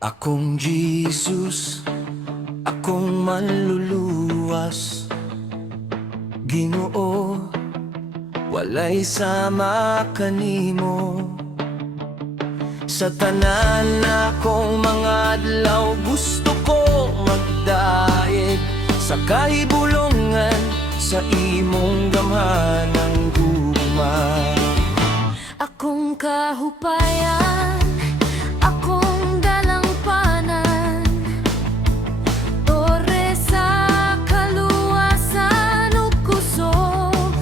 Akong Jesus, akong manluluwas, Ginoo, walay sama kanimo. Sa tanan akong mga adlaw, gusto ko magdaig sa kahibulongan, sa imong gamhanang gugma. Akong kahupayan, akong dalangpanan, tore sa kaluwasan ug kusog.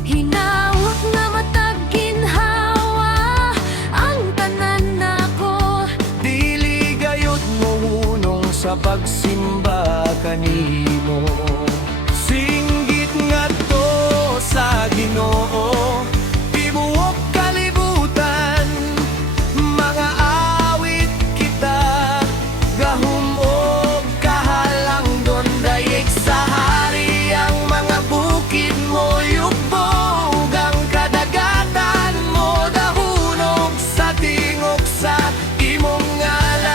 Hinawak nga matag ginhawa ang tanan nako. Dili gayud mo hunong sa pagsimba kanimo. Singgit ngadto sa Ginoo, tibuok kalibutan, mga awit kita, gahum og kahalangdon, dayeg sa hari ang mga bukid mo, yukbog ang kadagatan mo, dahunog sa tingog sa imong ngalan.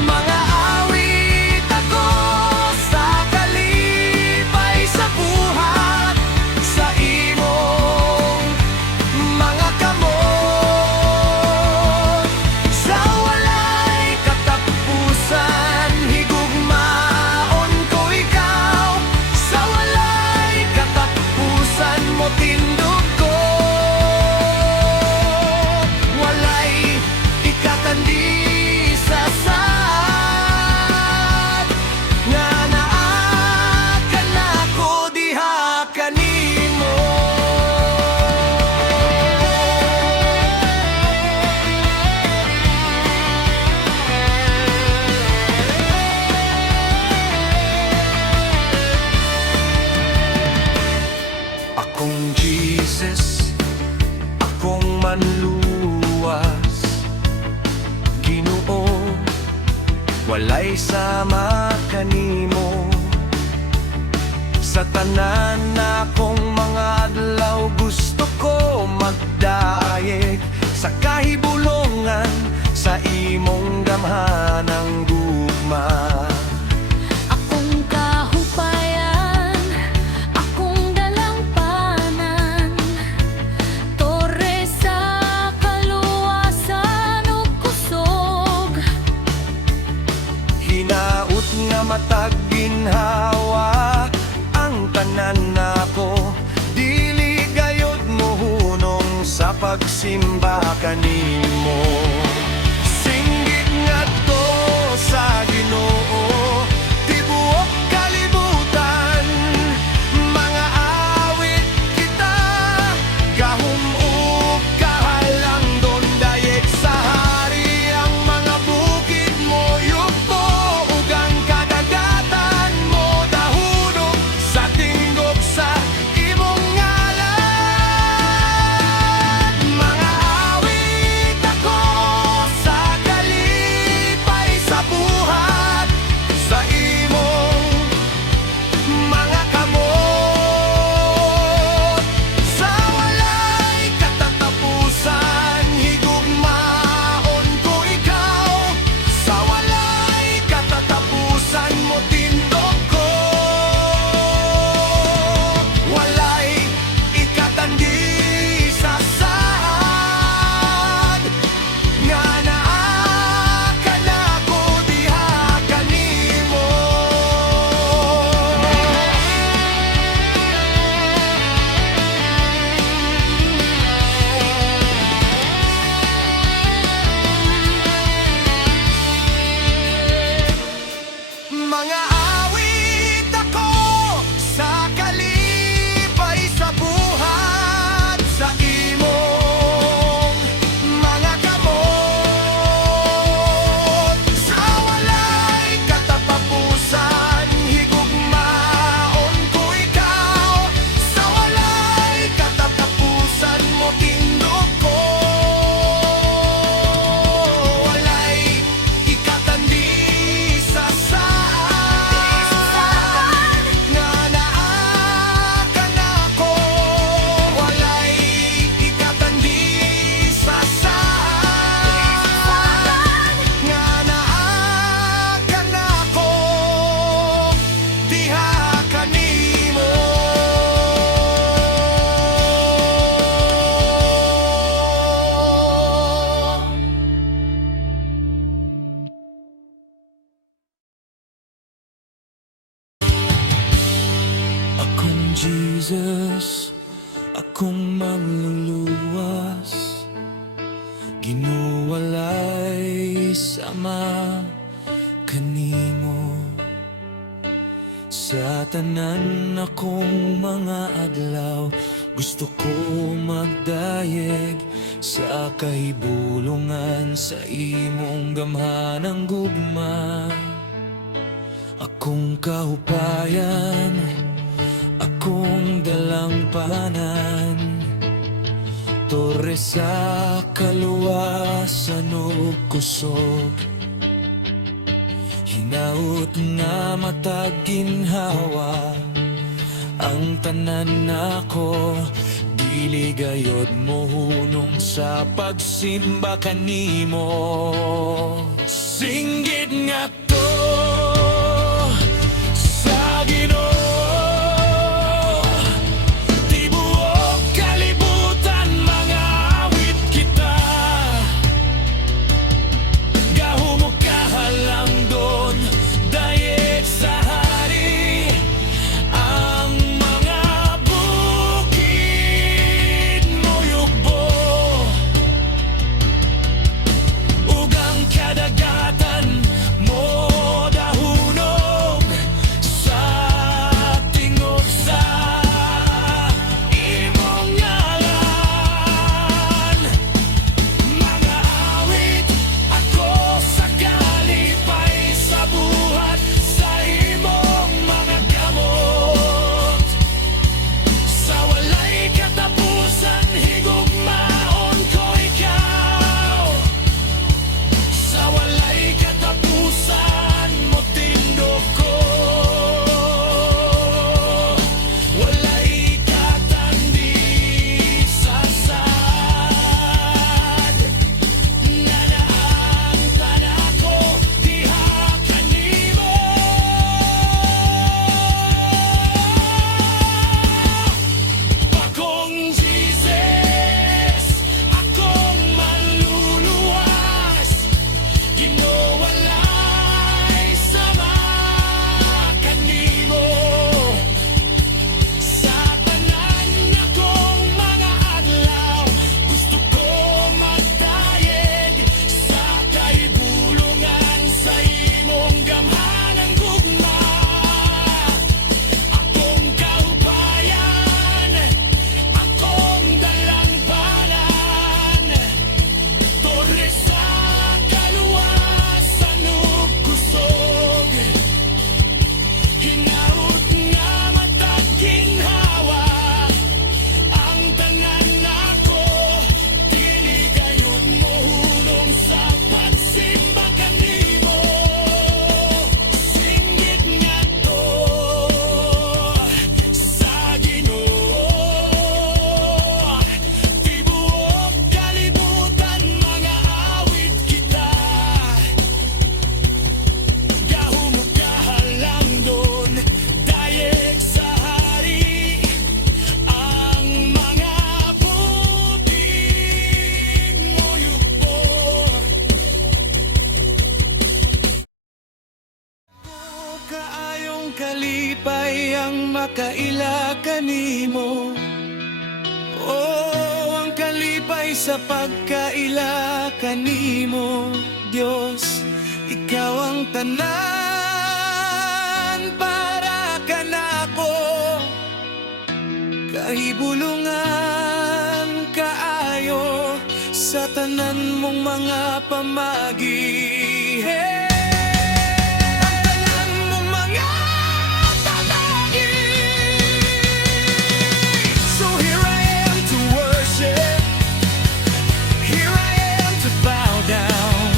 Mga awit ako sa kalipay sa buhat, sa imong mga kamot, sa walay katapusan, higugmaon ko ikaw, sa walay katapusan mo tindog ko. Walay ikatandi sa sad, nga naa ka nako diha kanimo. Akong Jesus, akong manluwas, Ginoo, walay sama kanimo. Sa tanan akong mga adlaw, gusto ko magdaayeg sa kahibulongan, sa imong gamhanang gugma. Akong kahupayan, akong dalangpanan, tore sa kaluwasan ug kusog. Hinaut nga matag ginhawa ang tanan nako, dili gayud mo hunong sa pagsimba kanimo. Singgit ngadto sa Ginoo, tibuok kalibutan, mga awit kita, gahum ug kahalangdon, dayeg sa hari ang mga bukid mo, yugto ug ang kadagatan mo, dahunog sa tinggog sa imong ngalan. Mga awit Jesus, akong manluluwas, ginuwalay sama kanimo. Sa tanan akong mga adlaw, gusto ko magdayeg sa kahibulungan, sa imong gamhanang gugma. Akong kahupayan, akong dalampanan, torre sa kaluwasan ug kusog. Hinaut nga matag ginhawa ang tanan nako, dili gayod mohunong sa pagsimba kanimo. Singgit nga to sa Ginoo, tibuok kalibutan mga awit kita, gahumok kahalang doon dayeg sa hari. Ang mga bukid mo yugbo, ug ang kadagatan mo dahunog sa tingog sa imong ngalan. Mga awit ako sa kalipay, sa buhat sa imong mga gamot, sa walay katapusan higugmaon ko ikaw, sa walay katapusan mo tindog ko, walay katandi sa sad, nga naang tanako diha kanimo. Akong Jesus, akong manluluwas, ginuwalay sama kanimo. Sa tanan akong mga adlaw, gusto ko magdayeg sa kahibulungan, sa imong gamhanang gugma. Akong kahupayan, akong dalampanan, torre sa kaluwasan ug kusog. Hinaut nga matag ginhawa ang tanan nako, dili gayud mohunong sa pagsimba kanimo. Singgit nga to sa Ginoo, tibuok kalibutan mga awit kita, gahumok kahalang doon dayeg sa hari. Ang mga butig mo yugbo, kaayong kalipay ang makaila kanimo. Oh, ang kalipay sa pagkaila kanimo, Dios, ikaw ang tanan para kanako. Kahibulungan kaayo sa tanan mong mga pamagi. Hey! Ang tanan mong mga pamagi. So here I am to worship, here I am to bow down,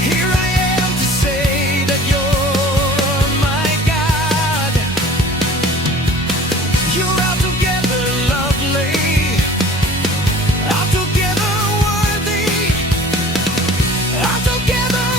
here I am to say that you're my God. You're altogether lovely, altogether worthy, altogether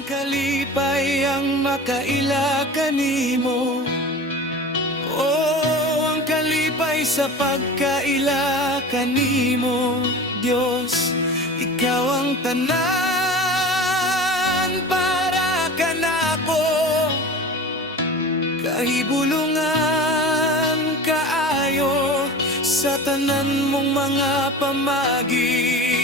ang kalipay ang makaila kanimo. Oh, ang kalipay sa pagkaila kanimo, Dios, ikaw ang tanan para kanako. Kahibulungan kaayo sa tanan mong mga pamagi.